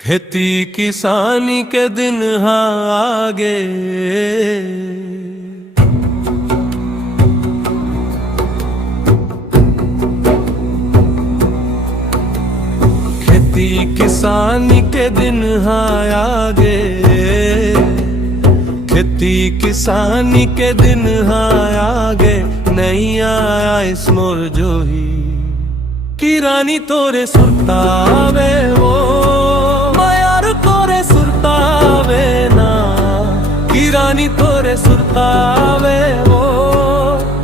खेती किसानी के दिन आगे, खेती किसानी के दिन आगे, खेती किसानी के दिन आगे, नहीं आया इस मोर जोही की रानी तोरे सुरतावे वो मायार तोरे सुरतावे ना, की रानी तोरे सुरतावे वो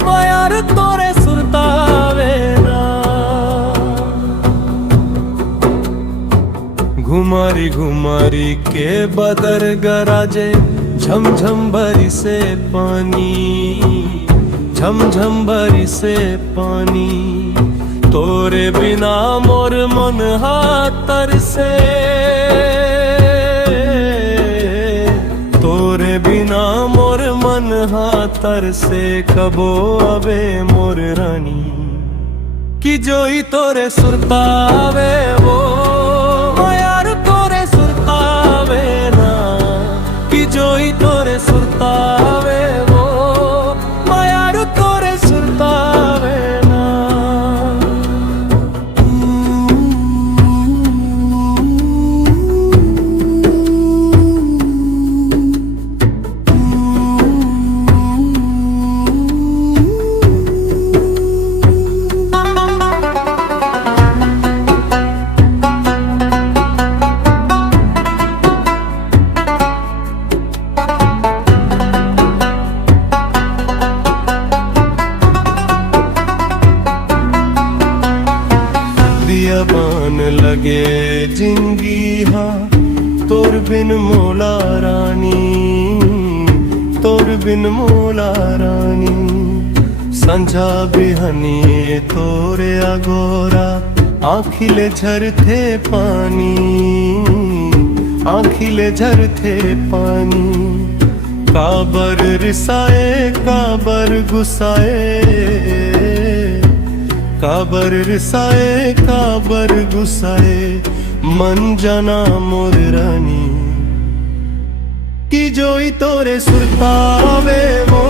मायार तोरे सुरतावे ना। घुमारी घुमारी के बदर गराजे, झमझम भरी से पानी, झमझम भरी से पानी, तोरे बिना मोर मन हातर से, तोरे बिना मोर मन हातर से, कबो अबे मोर रानी की जोई तोरे सुरतावे वो मायार तोरे सुरतावे ना, की जोई तोरे सुरतावे वो मायार तोरे सुरतावे ना। बान लगे जिंगी हाँ तोर बिन मोला रानी, तोर बिन मोला रानी, संझा बिहनी तोरे अगोरा, आँखिले झरथे पानी, आँखिले झरथे पानी, काबर रिसाए काबर गुसाए, काबर रिसाए काबर गुसाए, मन जाना मोर रानी की जोई तोरे सुरतावे वो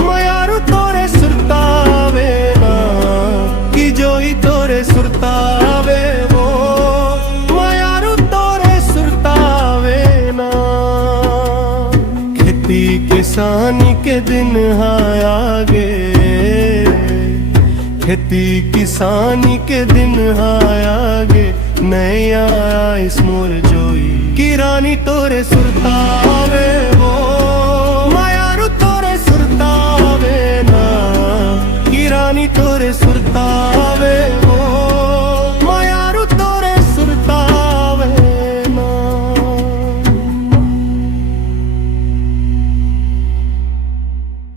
मायारू तोरे सुरतावे ना, की जोई तोरे सुरतावे वो मायारू तोरे सुरतावे ना। खेती किसानी के दिन आगे, खेती किसानी के दिन आगे, नहीं आया इस मोर जोई की रानी तोरे सुरतावे वो मायारू तोरे सुरतावे ना, की रानी तोरे सुरतावे